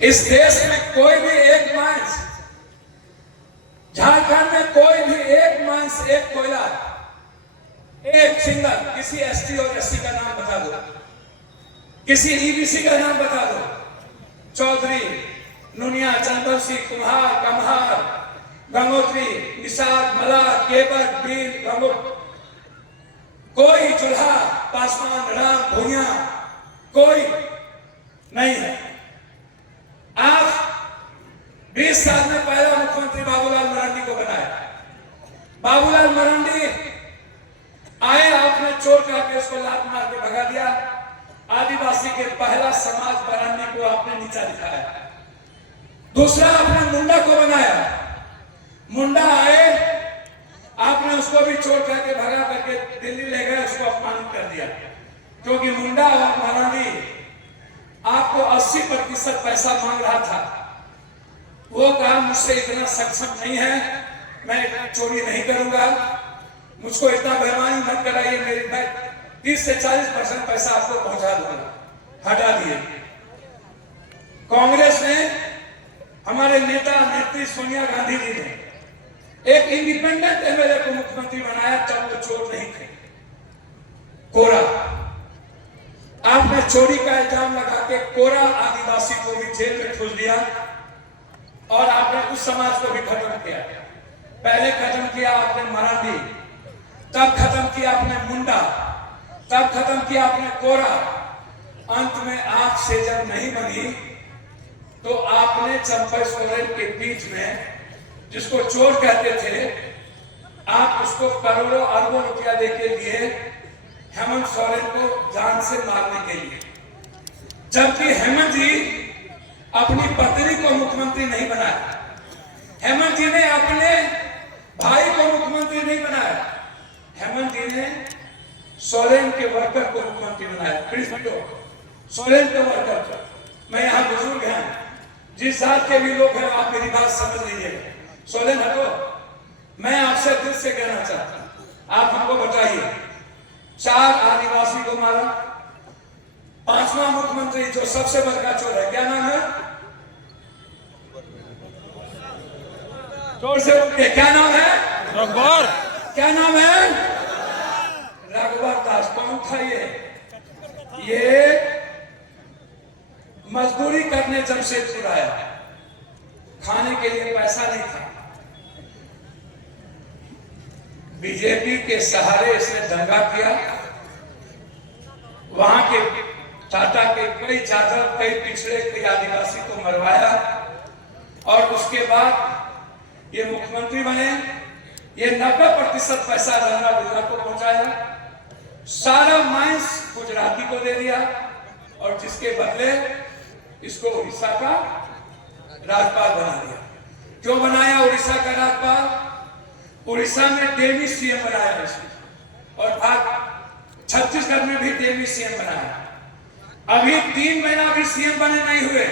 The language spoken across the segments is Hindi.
इस देश में कोई भी एक माइंस, झारखंड में कोई भी एक माइंस, एक कोयला, एक सिंगल किसी एसटी और एससी का नाम बता दो, किसी ईबीसी का नाम बता दो, चौधरी, नुनिया, चंदौसी, कुम्हार, कम्हार, गंगोत्री, निषाद, मल्लाह, केवट, बीर, गंगोट, कोई चूल्हा, पासवान, राम, भूया, कोई नहीं है। आज 20 साल में पहला मुख्यमंत्री बाबूलाल मरांडी को बनाया। बाबूलाल मरांडी आए, आपने चोर का केस को लात मार के भगा दिया। आदिवासी के पहला समाज मरांडी को आपने नीचा दिखाया। दूसरा, आपने मुंडा को बनाया। मुंडा आए, आपने उसको भी चोर कह के भगा करके दिल्ली ले गए, उसको अपमानित कर दिया। क्योंकि मुंडा और मरांडी आपको 80% पैसा मांग रहा था। वो कहा मुझसे इतना सक्षम नहीं है, मैं चोरी नहीं करूंगा, मुझको इतना बेईमानी मत कराइए, मेरी मैं 30 से 40% पैसा आपको पहुंचा दूंगा। हटा दिए। कांग्रेस ने, हमारे नेता नेत्री सोनिया गांधी जी ने एक इंडिपेंडेंट एमएलए को मुख्यमंत्री बनाया, तब वो चोर नहीं थे। कोरा, आपने चोरी का इल्जाम लगा के कोरा आदिवासी को भी जेल में ठूस दिया और आपने उस समाज को भी खत्म किया। पहले खत्म किया आपने मराठी, तब खत्म किया आपने मुंडा, तब खत्म किया आपने कोरा। अंत में आंख से जब नहीं बनी तो आपने चंपई सोरेन के बीच में, जिसको चोर कहते थे, आप उसको करोड़ों अरबों रुपया देके दिए हेमंत सोरेन को जान से मारने के लिए। जबकि हेमंत जी अपनी पत्नी को मुख्यमंत्री नहीं बनाया, हेमंत जी ने अपने भाई को मुख्यमंत्री नहीं बनाया, हेमंत जी ने सोरेन के वर्कर को मुख्यमंत्री बनाया। प्लीज सोरेन के वर्कर को, मैं यहाँ बुजुर्ग हैं, जिस जात के भी लोग हैं, आप मेरी बात समझ लीजिएगा। सोरेन हटो, मैं आपसे दिल से कहना चाहता हूं, आप हमको बताइए, 4 आदिवासी को मारा, 5वां मुख्यमंत्री जो सबसे बड़का चोर है, क्या नाम है? चोर से उठे, क्या नाम है? रघुवर। क्या नाम है? रघुवर दास। कौन था ये मजदूरी करने जमशेदपुर आया, खाने के लिए पैसा नहीं था। बीजेपी के सहारे इसने दंगा किया, वहां के टाटा के कई जादव, कई पिछड़े, कई आदिवासी को मरवाया और उसके बाद ये मुख्यमंत्री बने। ये 90% पैसा रंगा बिल्ला को पहुंचाया, सारा माइंस गुजराती को दे दिया और जिसके बदले इसको उड़ीसा का राज्यपाल बना दिया। क्यों बनाया उड़ीसा का राज्यपाल? उड़ीसा में डेवी सीएम बनाया इसने और छत्तीसगढ़ में भी डेवी सीएम बनाया। अभी 3 महीना भी सीएम बने नहीं हुए,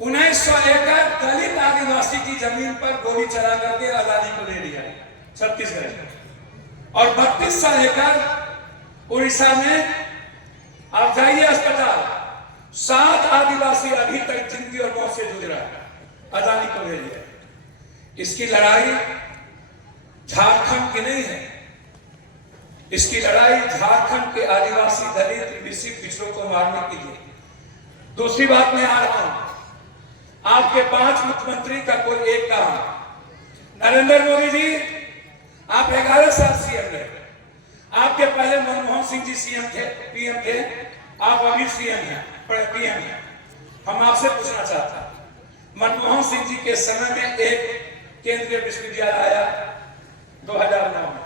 1900 एकड़ दलित आदिवासी की जमीन पर गोली चला करके अदानी को ले लिया छत्तीसगढ़ में। और 3200 एकड़ उड़ीसा में, आप जाइए अस्पताल, 7 आदिवासी अभी तक जिंदगी और मौत से जूझ रहा है, अदानी को ले लिया। इसकी लड़ाई झारखंड की नहीं है, इसकी लड़ाई झारखंड के आदिवासी, दलित, ओबीसी पिछड़ों को मारने के लिए। दूसरी बात में आ रहा हूं, आपके 5 मुख्यमंत्री का कोई एक काम। नरेंद्र मोदी जी, आप 11 साल सीएम रहे, आपके पहले मनमोहन सिंह जी सीएम थे, पीएम थे, आप अभी सीएम हैं, पीएम हैं। हम आपसे पूछना चाहता हूं, मनमोहन सिंह जी के समय में एक केंद्रीय विश्वविद्यालय आया 2009 में,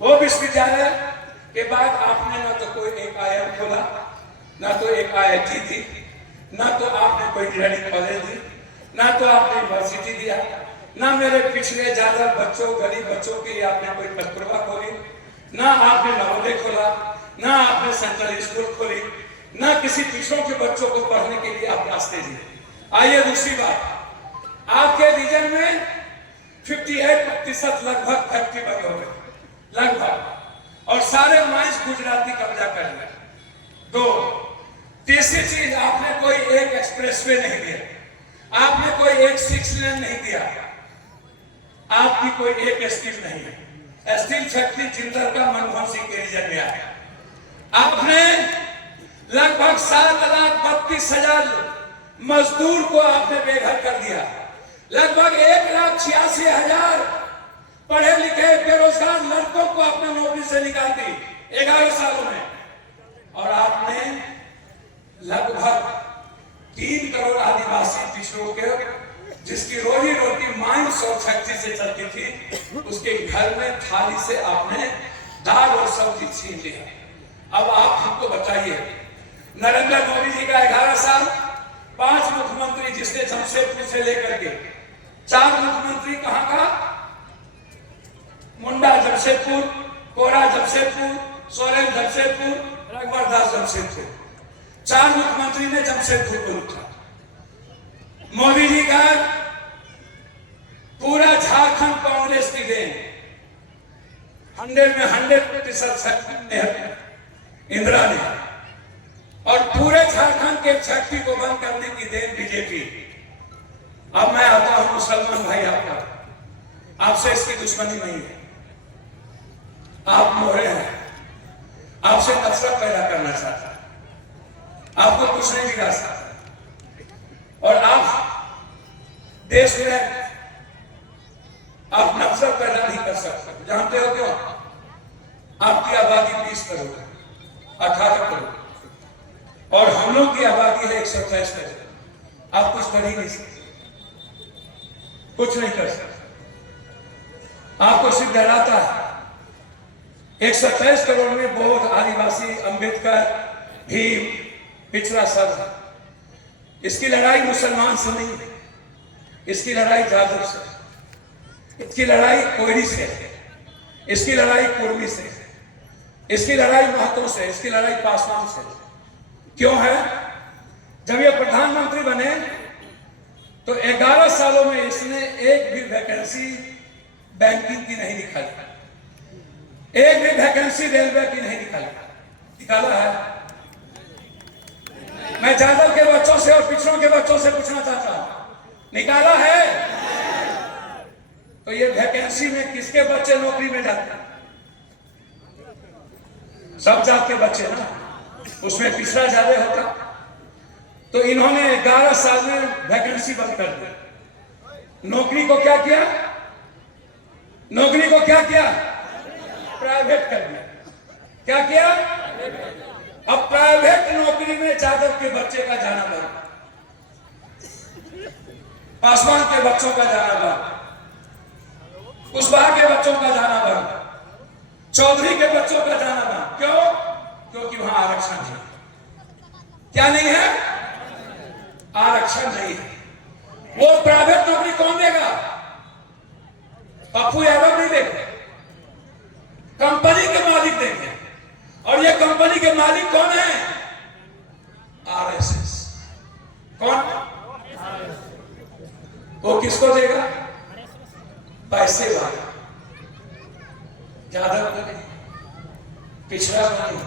वो विश्वविद्यालय के बाद आपने ना तो कोई एक आईआईएम खोला, ना तो एक आईआईटी दी, ना तो आपने कोई इंजीनियरिंग कॉलेज दी, ना तो आपने यूनिवर्सिटी दिया, ना मेरे पिछले ज्यादा बच्चों, गरीब बच्चों के लिए आपने कोई पत्रवा खोली, ना आपने नवोदय खोला, ना आपने सेंट्रल स्कूल खोली, ना किसी पिछड़ों के बच्चों को पढ़ने के लिए आप रास्ते दिए। आइए दूसरी बात, आपके रीजन में 58% लगभग फैक्ट्री बंद हो गए, लगभग, और सारे माइंस गुजराती कब्जा कर लिया। 2, तीसरी चीज, आपने कोई एक एक्सप्रेसवे नहीं दिया, आपने कोई एक 6 लेन नहीं दिया, आपकी कोई एक स्टील नहीं है। स्टील फैक्ट्री जिंदल का मनमोहन सिंह के रीजन में आया। आपने लगभग 7,32,000 मजदूर को आपने बेघर कर दिया। लगभग 1,86,000 पढ़े लिखे बेरोजगार लड़कों को आपने नौकरी से निकाल दी 11 सालों में। और आपने लगभग 3 करोड़ आदिवासी पिछड़ों के, जिसकी रोजी रोटी माइंस और फैक्ट्री से चलती थी, उसके घर में थाली से आपने दाल और सब्जी छीन लिया। अब आप हमको बताइए, नरेंद्र मोदी जी का 11 साल, 5 मुख्यमंत्री, जिसने जमशेदपुर से लेकर के 4 मुख्यमंत्री कहां का, मुंडा जमशेदपुर, कोरा जमशेदपुर, सोरेन जमशेदपुर, रघुवर दास जमशेदपुर, 4 मुख्यमंत्री ने जमशेदपुर को लूटा। मोदी जी का पूरा झारखंड कांग्रेस की देन, 100 में 100% इंदिरा ने, और पूरे झारखंड के फैक्ट्री को बंद करने की देन बीजेपी। अब मैं आता हूं मुसलमान भाई, आपसे इसकी दुश्मनी नहीं है, आप मोहरे हैं, आपसे नफरत पैदा करना चाहता है, आपको कुछ नहीं बिगाड़ सकता। और आप देश में आप नफरत पैदा नहीं कर सकते। जानते हो क्यों? आपकी आबादी 20 करोड़, 18 करोड़, और हम लोग की आबादी है 128 करोड़। आप कुछ कर ही नहीं सकते, कुछ नहीं कर सकते। आपको सिर्फ डराता है। 127 करोड़ में बौद्ध, आदिवासी, अंबेडकर, भीम, पिछड़ा सब है। इसकी लड़ाई मुसलमान से नहीं है, इसकी लड़ाई जादव से, इसकी लड़ाई कोयरी से, इसकी लड़ाई कुर्मी से, इसकी लड़ाई महतो से, इसकी लड़ाई पासवान से। क्यों है? जब ये प्रधानमंत्री बने तो 11 सालों में इसने एक भी वैकेंसी बैंकिंग की नहीं निकाली, एक भी वैकेंसी रेलवे की नहीं निकाली। निकाला है? मैं जादव के बच्चों से और पिछड़ों के बच्चों से पूछना चाहता हूं, निकाला है? तो ये वैकेंसी में किसके बच्चे नौकरी में जाते हैं? सब जात के बच्चे ना, उसमें पिछड़ा ज्यादा होता। तो इन्होंने 11 साल में वैकेंसी बंद कर दी। नौकरी को क्या किया? नौकरी को क्या किया? प्राइवेट कर दिया। क्या किया? अब प्राइवेट नौकरी में जादव के बच्चे का जाना बंद, पासवान के बच्चों का जाना बंद, कुशवाहा के बच्चों का जाना बंद, चौधरी के बच्चों का जाना बंद। क्यों? क्योंकि वहां आरक्षण है। क्या नहीं है? आरक्षण नहीं है। वो प्राइवेट नौकरी कौन देगा? पप्पू यादव नहीं देगा, कंपनी के मालिक देंगे। और ये कंपनी के मालिक कौन है? आरएसएस। कौन? वो किसको देगा? पैसे वाले। जादव को नहीं, पिछड़ा को नहीं,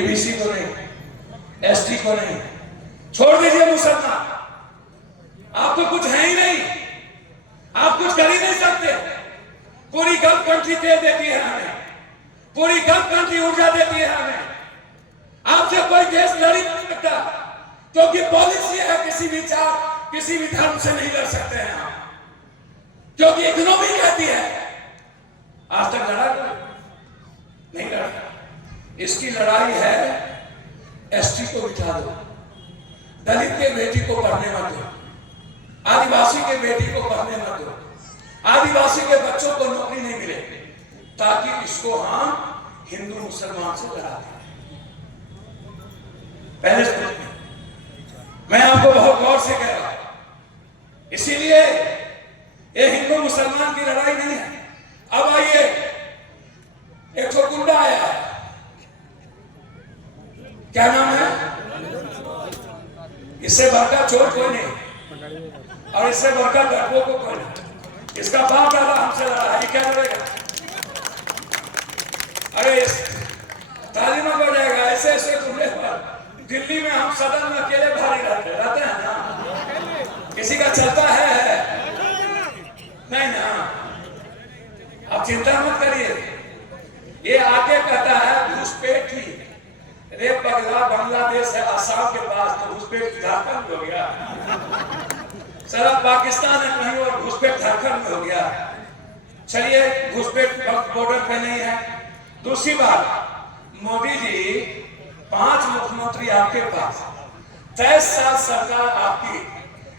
एबीसी को नहीं, एसटी को नहीं। छोड़ दीजिए मुसलमान, आप तो कुछ है ही नहीं, आप कुछ कर ही नहीं सकते। पूरी गल्फ कंट्री दे देती है हमें, पूरी गल्फ कंट्री ऊर्जा देती है हमें। आपसे कोई देश लड़ नहीं सकता, क्योंकि पॉलिसी है किसी भी जात, किसी भी धर्म से नहीं लड़ सकते हैं हम, क्योंकि इकोनॉमी कहती है। आज तक लड़ा नहीं लड़ा। इसकी लड़ाई है एसटी को बिठा दो, दलित के बेटी को पढ़ने मत दो, आदिवासी के बेटी को पढ़ने मत दो, आदिवासी के बच्चों को नौकरी नहीं मिले, ताकि इसको हम हिंदू मुसलमान से लड़ा दें। पहले मैं आपको बहुत गौर से कह रहा हूं, इसीलिए ये हिंदू मुसलमान की लड़ाई नहीं है। अब आइए, एक तो गुंडा आया है, क्या नाम है? इससे बढ़कर चोर कोई नहीं, और इससे बढ़कर डरपोक को कोई नहीं। इसका बाप दादा हमसे लड़ा है, क्या लड़ेगा? अरे तालीमा बढ़ जाएगा। ऐसे ऐसे गुंडे पर दिल्ली में हम सदन में अकेले भारी रहते किसी का चलता है? नहीं ना। आप चिंता मत करिए। ये आके कहता है घुसपैठ ही, रे पगला बांग्लादेश है आसाम के पास, तो घुसपैठ झारखंड हो गया। सारा पाकिस्तान है कहीं और, घुसपैठ झारखंड में हो गया। चलिए, घुसपैठ बॉर्डर पे नहीं है। दूसरी बात, मोदी जी 5 मुख्यमंत्री आपके पास, 23 साल सरकार आपकी,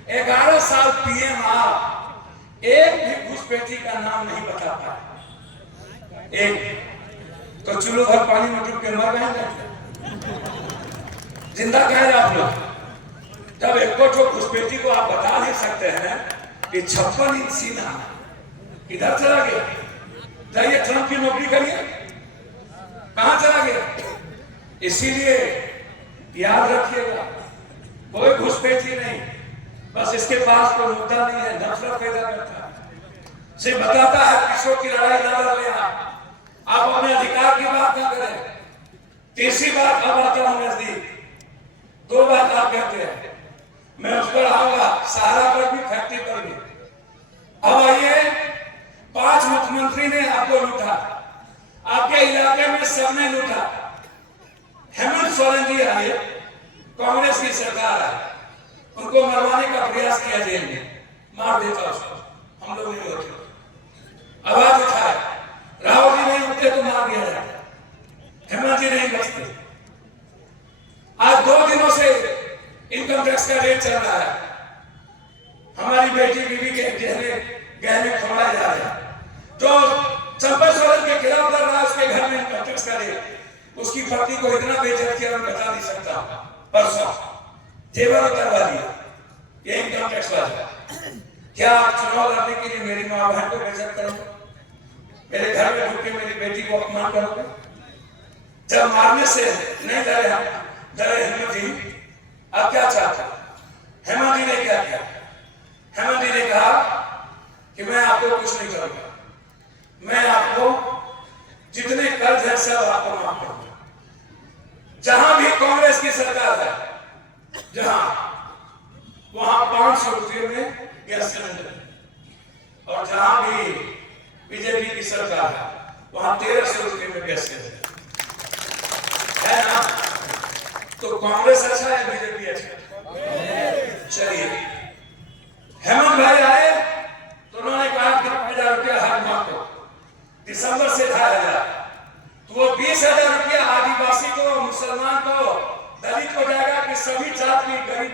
11 साल पीएम आप, एक भी घुसपैठी का नाम नहीं बता पाए। एक तो चूल्हो भर पानी में डूब के मर गए, जिंदा कह रहे आप लोग। जब एक घुसपैठी को आप बता नहीं सकते हैं कि 56 इंच सीना इधर चला गया, जाइए ट्रंप की नौकरी करिए, कहां चला गया। इसीलिए याद रखिएगा, कोई घुसपैठी नहीं, बस इसके पास कोई मुद्दा नहीं है, नफरत पैदा करता है, सिर्फ बताता है किसों की लड़ाई ना लड़ लेना, आप अपने अधिकार की बात ना करें। तीसरी बात अब आता हूं नजदीक, 2 बात आप कहते हैं, मैं उस पर आऊंगा, सहारा पर भी, फैक्ट्री पर भी। अब आइए, 5 मुख्यमंत्री ने आपको लूटा, आपके इलाके में सबने लूटा। हेमंत सोरेन जी आए, कांग्रेस की सरकार है, उनको मरवाने का प्रयास किया जेल में, मार देता उसको, हम लोग नहीं होते। आवाज उठाए, राहुल जी नहीं उठते तो मार दिया जाता, हेमंत जी नहीं बचते। आज 2 दिनों से इनकम टैक्स का रेट चल रहा है, हमारी बेटी बीवी के गहने खोला जा रहा है, जो चंपा सोरेन के खिलाफ लड़ रहा है, उसके घर में इनकम टैक्स का रेट, उसकी पत्नी को इतना बेइज्जत किया मैं बता नहीं सकता। परसों जेवर उतरवा दिया, ये इनकम टैक्स वाला। क्या आप चुनाव लड़ने के लिए मेरी माँ बहन को बेइज्जत करोगे? मेरे घर में ढूंढ के मेरी बेटी को अपमान करोगे? जब मारने से नहीं डरे हेमंत जी, अब क्या चाहते? हेमंत जी ने क्या किया? हेमंत जी ने कहा कि मैं आपको कुछ नहीं करूंगा, मैं आपको जितने कर्ज है सब आपको माफ करूंगा। जहां भी कांग्रेस की सरकार है, जहां वहां 500 रुपये में गैस सिलेंडर, और जहां भी बीजेपी की सरकार है वहां 1300 रुपये में गैस सिलेंडर है ना। तो कांग्रेस अच्छा है, बीजेपी अच्छा? चलिए, हेमंत भाई आए तो उन्होंने कहा 10,000 रुपया हर माह को, दिसंबर से 2,000, तो वो 20,000 रुपया आदिवासी को, मुसलमान को, दलित को जाएगा कि सभी जात की गरीब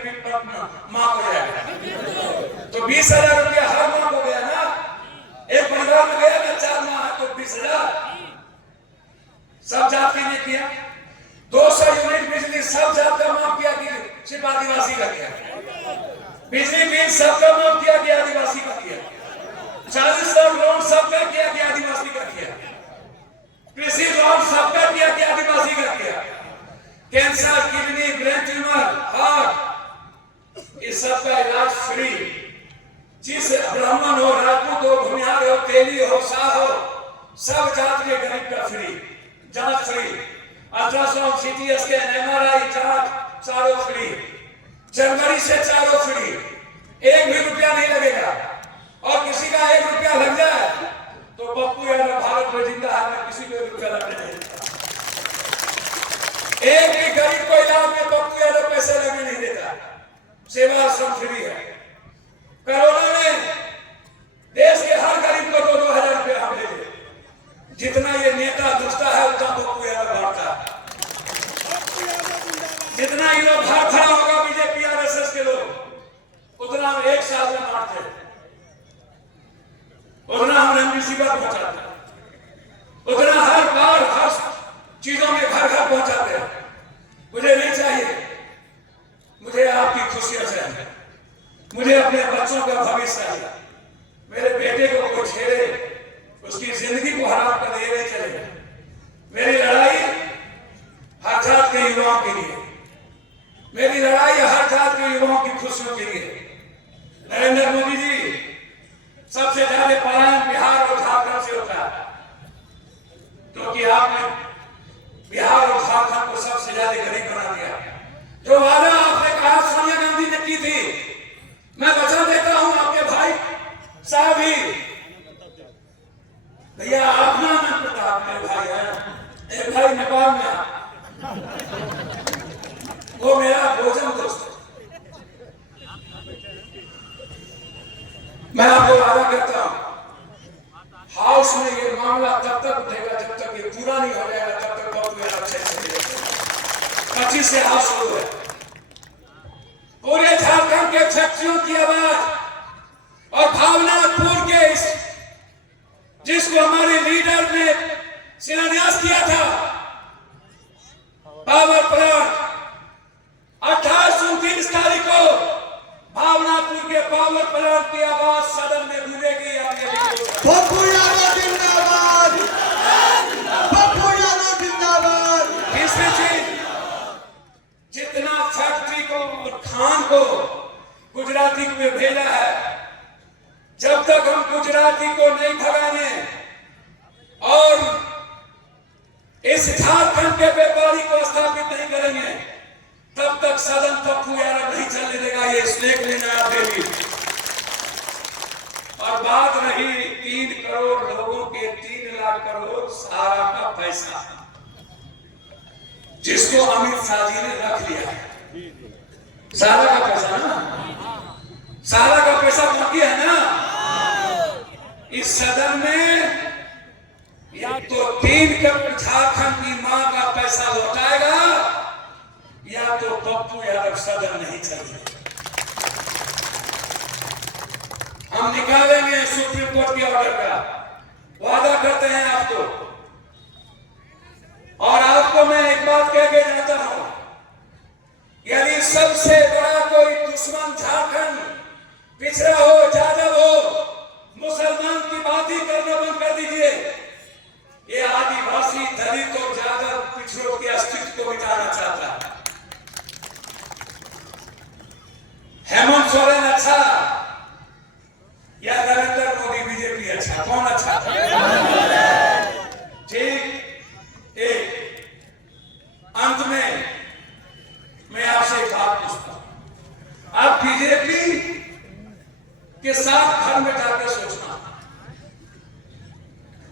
मां को जाएगा? तो 20,000 रुपया हर माह को गया ना, एक परिवार में गया ना, 4 माह है तो 20,000 सब जात के लिए किया। 200 यूनिट बिजली सब जात का माफ किया कि सिर्फ आदिवासी का किया? बिजली बिल सबका माफ किया कि आदिवासी का किया? 40 लाख लोन सबका किया कि आदिवासी का किया? कृषि लोन सबका किया कि आदिवासी का किया? Cancer, kidney, brain tumour, heart, इस सब का इलाज फ्री। जिस ब्राह्मण हो, राजपूत हो, भूमिहार हो, तेली हो, शाह हो, सब जात के गरीब का फ्री जांच, free ultrasound, CT scan, MRI जांच, चारों फ्री। जनवरी से चारों फ्री, 1 भी रुपया नहीं लगेगा। और किसी का 1 रुपया लग जाए तो पप्पू यादव भारत में जिंदा है, मैं किसी को रुपया लगने नहीं देता। एक भी गरीब को इलाज में पप्पू यादव पैसे लगने नहीं देता। सेवा आश्रम फ्री है। कोरोना में देश के हर गरीब को 2-2 हजार रुपया हम भेजे। जितना ये नेता दुखता है उतना पप्पू यादव बांटता है। जितना ये लोग घर खड़ा होगा बीजेपी आरएसएस के लोग, उतना हम 1 साल में बांटते हैं, उतना हम मुसीबत पहुंचाते हैं, उतना हर बार हर चीजों में घर घर पहुंचाते हैं। मुझे नहीं चाहिए, मुझे आपकी खुशियां चाहिए, मुझे अपने बच्चों का भविष्य चाहिए। मेरे बेटे को कोई छेड़े, उसकी जिंदगी को हराम कर ये नहीं चलेगा। मेरी लड़ाई हर जात के युवाओं के लिए, मेरी लड़ाई हर जात के युवाओं की खुशियों के लिए। नरेंद्र मोदी जी, सबसे ज्यादा पलायन बिहार और झारखंड से होता है, क्योंकि आपने बिहार और झारखंड को सबसे ज्यादा गरीब बना दिया। जो वादा आपने कहा सोनिया गांधी ने की थी, मैं वचन मैं आपको वादा करता हूं, हाउस में ये मामला तब तक उठेगा जब तक ये पूरा नहीं हो जाएगा, तब तक बहुत मेरा अच्छे से 25 से हाउस शुरू है। पूरे झारखंड के फैक्ट्रियों की आवाज और भावनापुर के जिसको हमारे लीडर ने शिलान्यास किया था, पावर प्लांट 28-29 तारीख को भावनापुर के पावर प्लांट की आवाज सदन में गूंजेगी। पप्पू यादव जिंदाबाद, पप्पू यादव जिंदाबाद। तीसरी चीज, जितना फैक्ट्री को और खान को गुजराती में भेजा है, जब तक हम गुजराती को नहीं भगाने और इस झारखंड के व्यापारी को स्थापित नहीं करेंगे, तब तक सदन पप्पू यादव नहीं चलने देगा। ये स्टेक लेना देगी। और बात रही 3 करोड़ लोगों के 3 लाख करोड़ सारा का पैसा, जिसको अमित शाह जी ने रख लिया है। सारा का पैसा ना, सारा का पैसा बाकी है ना। इस सदन में या तो 3 करोड़ झारखंड की मां का पैसा लौटाएगा, या तो पप्पू यादव सदन नहीं चलेगा। हम निकालेंगे सुप्रीम कोर्ट के ऑर्डर का, वादा करते हैं आपको। और आपको मैं एक बात कह के जाता हूं, यदि सबसे बड़ा कोई दुश्मन झारखंड पिछड़ा हो, यादव हो, मुसलमान की बात ही करना बंद कर दीजिए। ये आदिवासी, दलित और यादव पिछड़ों के अस्तित्व को मिटाना चाहता है। हेमंत सोरेन अच्छा या नरेंद्र मोदी बीजेपी अच्छा? कौन अच्छा? ठीक। एक अंत में मैं आपसे एक बात पूछता हूं, आप बीजेपी के साथ घर में जाकर सोचना,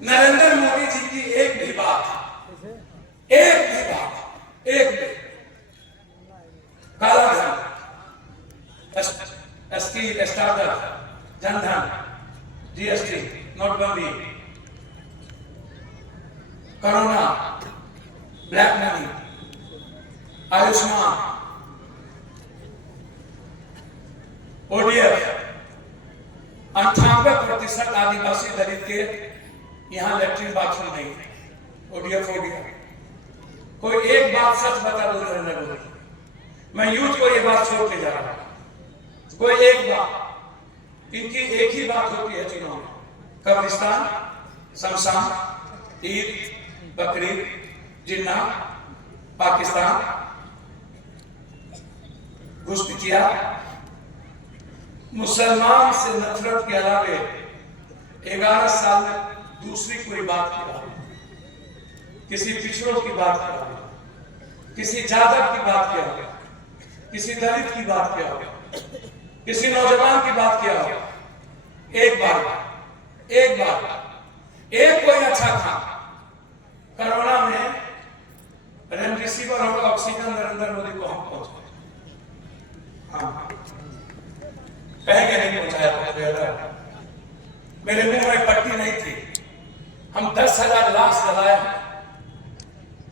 नरेंद्र मोदी जी की एक भी बात, काला धन, स्टील, स्टार्टअप, जनधन, जीएसटी, नोटबंदी, corona, black money, Ayushman, ODF, 98% आदिवासी दलित के यहाँ लैट्रिन बाथरूम नहीं है। ओडीएफ हो गया। कोई एक बात सच बता दो नरेंद्र मोदी, मैं यूथ को ये बात छोड़ के जा रहा हूं। कोई एक बात, इनकी एक ही बात होती है चुनाव में, कब्रिस्तान, शमशान, ईद, बकरीद, जिन्ना, पाकिस्तान, घुसपैठिया, मुसलमान से नफरत के अलावे 11 साल में दूसरी कोई बात किया, किसी पिछड़ों की बात किया, किसी यादव की बात किया, किसी दलित की बात किया, किसी नौजवान की बात किया। एक बार एक कोई अच्छा था। कोरोना में रेमडेसिविर और ऑक्सीजन नरेंद्र मोदी को हम पहुंचाए। हाँ, कहेंगे नहीं पहुंचाया। मेरे मुंह में पट्टी नहीं थी। हम 10,000 लाश जलाए,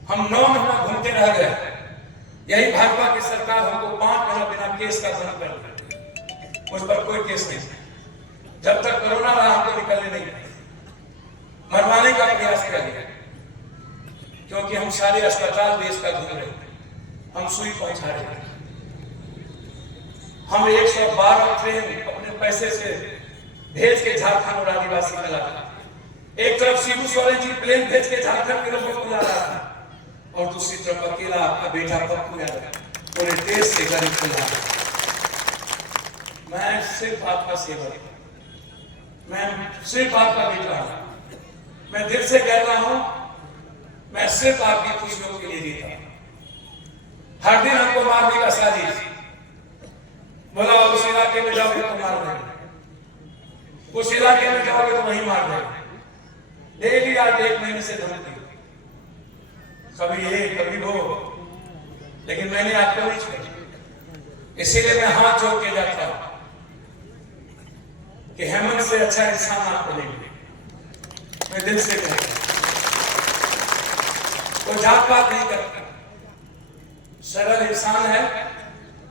हम 9 महीना घूमते रह गए। यही भाजपा की सरकार हमको 5 महीना बिना केस का बंद कर दी। मुझ पर कोई केस नहीं। जब तक कोरोना रहा हमको निकलने नहीं, मरवाने का प्रयास किया गया, क्योंकि हम सारे अस्पताल देश का घूम रहे थे, हम सुई पहुंचा रहे थे। हम 112 ट्रेन अपने पैसे से भेज के झारखंड और आदिवासी में ला, एक तरफ शिबू सोरेन जी प्लेन भेज के झारखंड के लोगों को ला रहा था, और दूसरी तरफ अकेला आपका बेटा पप्पू यादव पूरे देश से गरीब को ला। मैं सिर्फ आपका सेवक, मैं सिर्फ आपका बेटा हूं। मैं दिल से कहता हूं, मैं सिर्फ आपकी खुशियों के लिए जीता हूं। हर दिन हमको मारने का साजिश, बोला उस इलाके में जाओगे तो मार देंगे, उस इलाके में जाओगे तो वहीं मार देंगे। डेली आज 1 महीने से धमकी, कभी ये कभी वो, लेकिन मैंने आपको नहीं छोड़ा। इसीलिए मैं हाथ जोड़ के जाता हूं, कि हेमंत से अच्छा इंसान आपको नहीं मिलेगा। मैं दिल से कहता हूं, वो जात पात नहीं करता, सरल इंसान है।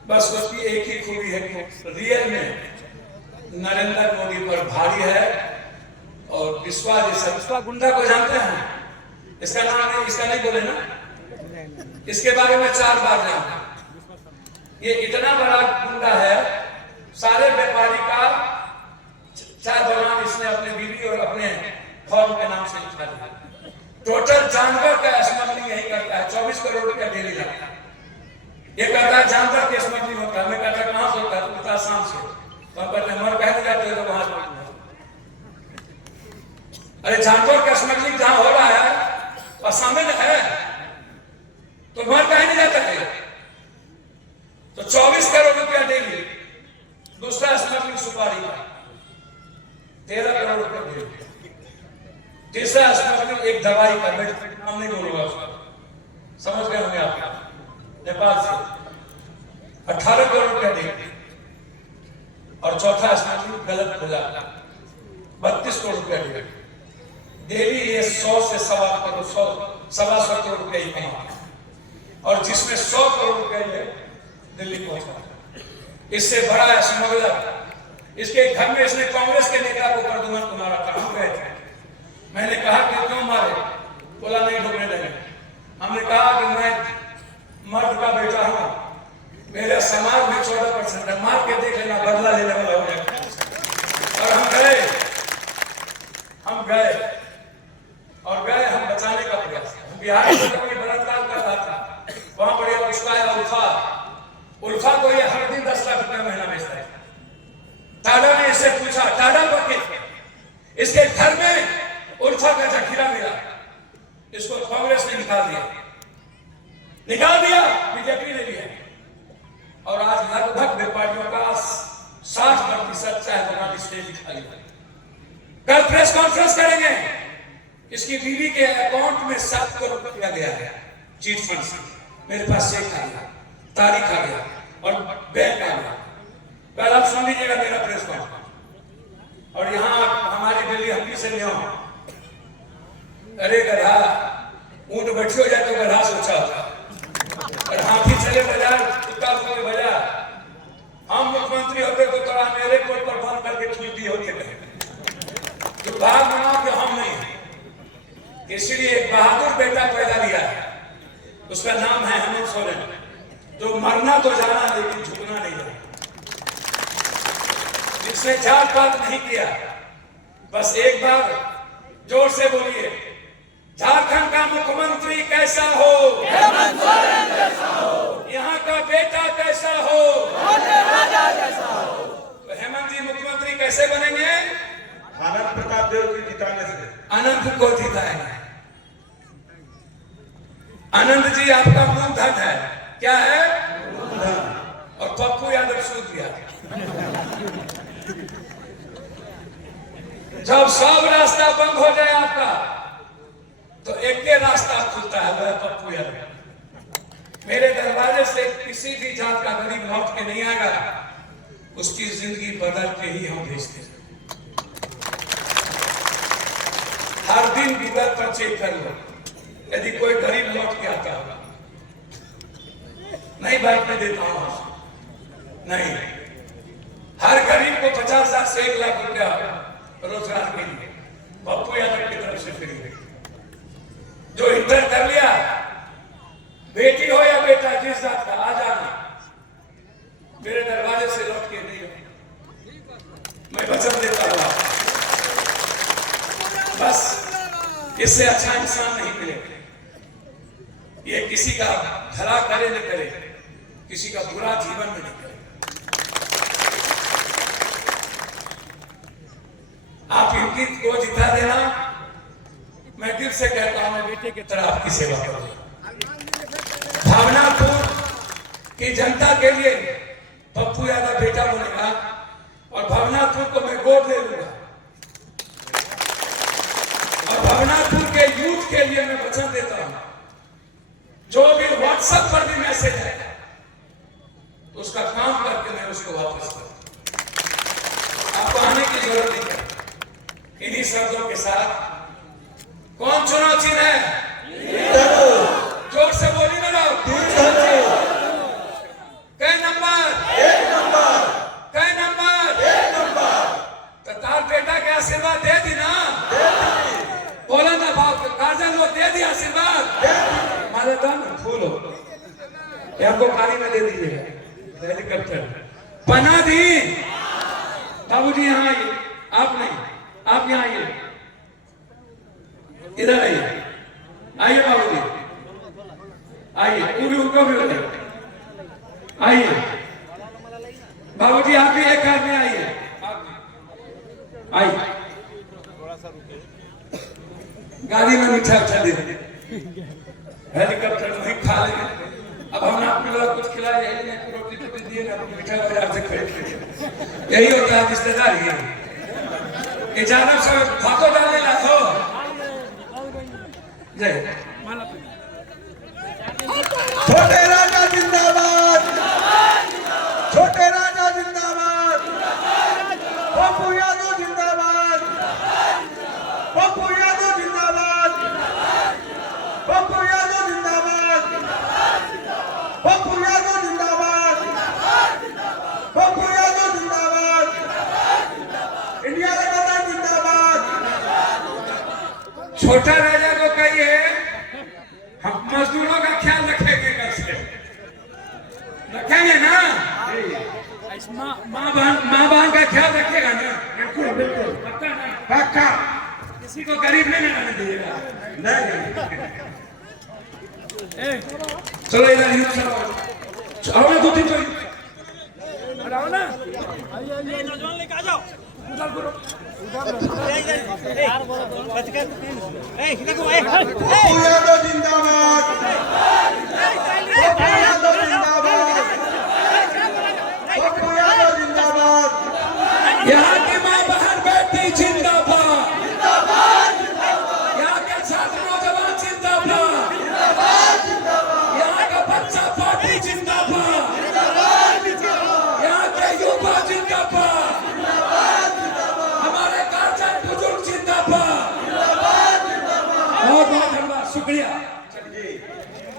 बस उसकी एक ही खूबी है कि रियल में नरेंद्र मोदी पर भारी है। और विश्वा गुंडा को जानते हैं, इसका नाम नहीं, इसका नहीं बोले ना, इसके बारे में 4 बार जाना। ये इतना बड़ा गुंडा है, सारे व्यापारी का 4 बगान इसने अपने बीवी और अपने फॉर्म के नाम से लिखा दिया। टोटल जानवर का स्मगलिंग यही करता है, 24 करोड़ रुपया डेली लगता है। ये कहता है जानवर के स्मगलिंग होता है। मैं कहता कहां से होता है? तो कहता शाम से। वहां पर मर कहने जाते हो तो वहां से। अरे जानवर का स्मगलिंग जहां हो रहा है वह सामने है, तो मर कहने जाता है। तो 24 करोड़ रुपया डेली। दूसरा स्मगलिंग सुपारी का 13 करोड़ रुपया डेली। तीसरा स्मगलिंग एक दवाई का, मैं नाम नहीं बोलूंगा उसका, समझ गए होंगे आप, नेपाल से 18 करोड़ रुपया डेली। और चौथा स्मगलिंग गलत खुला 32 करोड़ रुपया डेली। ये 100 से 125 करोड़ रुपया ही कमा, और जिसमें 100 करोड़ रुपया दिल्ली पहुंचा। इससे बड़ा स्मगलर, इसके घर में इसने कांग्रेस के नेता को प्रद्युमन को मारा। कहां गए थे? मैंने कहा कि क्यों मारे? बोला नहीं ढूंढने लगे। हमने कहा कि मैं मर्द का बेटा हूं, मेरे समाज में 14% है, मार के देख लेना, बदला लेने वाला हो जाएगा। और हम गए हम बचाने का प्रयास। हम बिहार में कोई बलात्कार कर रहा था, वहां पर उल्फा को ये हर दिन 10 लाख रुपया महीना बेचता है। टाडा ने इससे पूछा, टाडा पर इसके घर में उल्फा का जखीरा मिला, इसको कांग्रेस ने निकाल दिया, बीजेपी ने लिया। और आज लगभग व्यापारियों का 60% चाय बना स्टेज खाली। कल प्रेस कॉन्फ्रेंस करेंगे। इसकी बीवी के अकाउंट में 7 करोड़ रुपया गया है चीट फंड से। मेरे पास चेक आ गया, तारीख आ गया और बैंक आ गया। कल आप सुन लीजिएगा मेरा प्रेस कॉन्फ्रेंस। और यहाँ हमारी दिल्ली हम्पी से ले आओ। अरे गधा, ऊंट बैठी हो जाए तो गधा सोचा होता, और हाथी चले बाजार, कुत्ता कोई बाजार। हम मुख्यमंत्री होते तो थोड़ा मेरे कोट पर बंद करके छुट्टी होते थे। तो भाग बनाओ कि हम नहीं। इसलिए एक बहादुर बेटा पैदा लिया है, उसका नाम है हेमंत सोरेन, जो मरना तो जाना लेकिन झुकना नहीं जाना, जिसने जात पात नहीं किया। बस एक बार जोर से बोलिए, झारखंड का मुख्यमंत्री कैसा हो? हेमंत सोरेन जैसा हो। यहाँ का बेटा कैसा हो? राजा जैसा हो। तो हेमंत जी मुख्यमंत्री कैसे बनेंगे? आनंद प्रताप देव को जिताने से। आनंद को जिताएंगे। आनंद जी आपका मूलधन है। क्या है? और पप्पू यादव सूद दिया। जब सब रास्ता बंद हो जाए आपका, तो एक ही रास्ता खुलता है, वह पप्पू यादव। मेरे दरवाजे से किसी भी जात का गरीब लौट के नहीं आएगा, उसकी जिंदगी बदल के ही हम भेजते हैं। हर दिन गूगल पर चेक कर लो, यदि कोई गरीब लौट के आता होगा। नहीं बाइक में देता हूं, नहीं। हर गरीब को 50,000 से 1 लाख रुपया रोजगार के लिए पप्पू यादव की तरफ से फ्री। जो इंटर कर लिया, बेटी हो या बेटा, जिस जात का, आ जाना, मेरे दरवाजे से लौट के नहीं हो। मैं वचन देता हूं, बस इससे अच्छा इंसान नहीं मिलेगा। ये किसी का भला करे न करे, किसी का बुरा जीवन में नहीं करे। आप इनकी को जिता देना, मैं दिल से कहता हूं, बेटे की तरह आपकी सेवा करूंगा। भावनापुर की जनता के लिए पप्पू यादव बेटा बनेगा, और भावनापुर को मैं गोद ले लूंगा। और भावनापुर के यूथ के लिए मैं वचन देता हूं, जो भी व्हाट्सएप पर भी मैसेज है, उसका काम करके मैं उसको वापस करूं। आपको आने की जरूरत नहीं है। इन्हीं शब्दों के साथ कौन चुनाव चिन्ह है? जोर से बोली ना लोग। कई नंबर? कई नंबर? तो तार बेटा के आशीर्वाद दे दी ना? बोला ना बाप गार्जियन लोग दे दिया आशीर्वाद? मारे दान फूल हो आपको गाड़ी में दे दीजिएगा हेलीकॉप्टर बना दी। बाबूजी यहाँ आइए, आप नहीं, आप यहाँ आइए, इधर आइए, आइए बाबूजी, आइए, पूरी उनको भी बताइए, आइए बाबूजी, आप भी एक कार में आइए, आइए, गाड़ी में मीठा उठा दे, हेलीकॉप्टर में खा लेंगे। अब हमने आपको कुछ खिलाया, यही नहीं रोटी तो दिए ना, मीठा बाजार से खरीद के, यही होता है रिश्तेदारी। ये जानव से भागो डालने ला हो जय छोटे राजा जिंदाबाद, छोटे राजा जिंदाबाद, पप्पू यादव जिंदाबाद, पप्पू यादव जिंदाबाद, पप्पू यादव जिंदाबाद, पप्पू यादव जिंदाबाद, पप्पू यादव जिंदाबाद, इंडिया लगातार जिंदाबाद। छोटा राजा को कहिए हम मजदूरों का ख्याल रखेंगे, कल से रखेंगे ना? माँ बहन का ख्याल रखेगा ना? बिल्कुल बिल्कुल पक्का। किसी को गरीब नहीं रहने दीजिएगा। नहीं चलो इधर ही चलो, आओ ना, 2-3 चलो आओ ना, नौजवान लेके आ जाओ। पप्पू यादव जिंदाबाद, पप्पू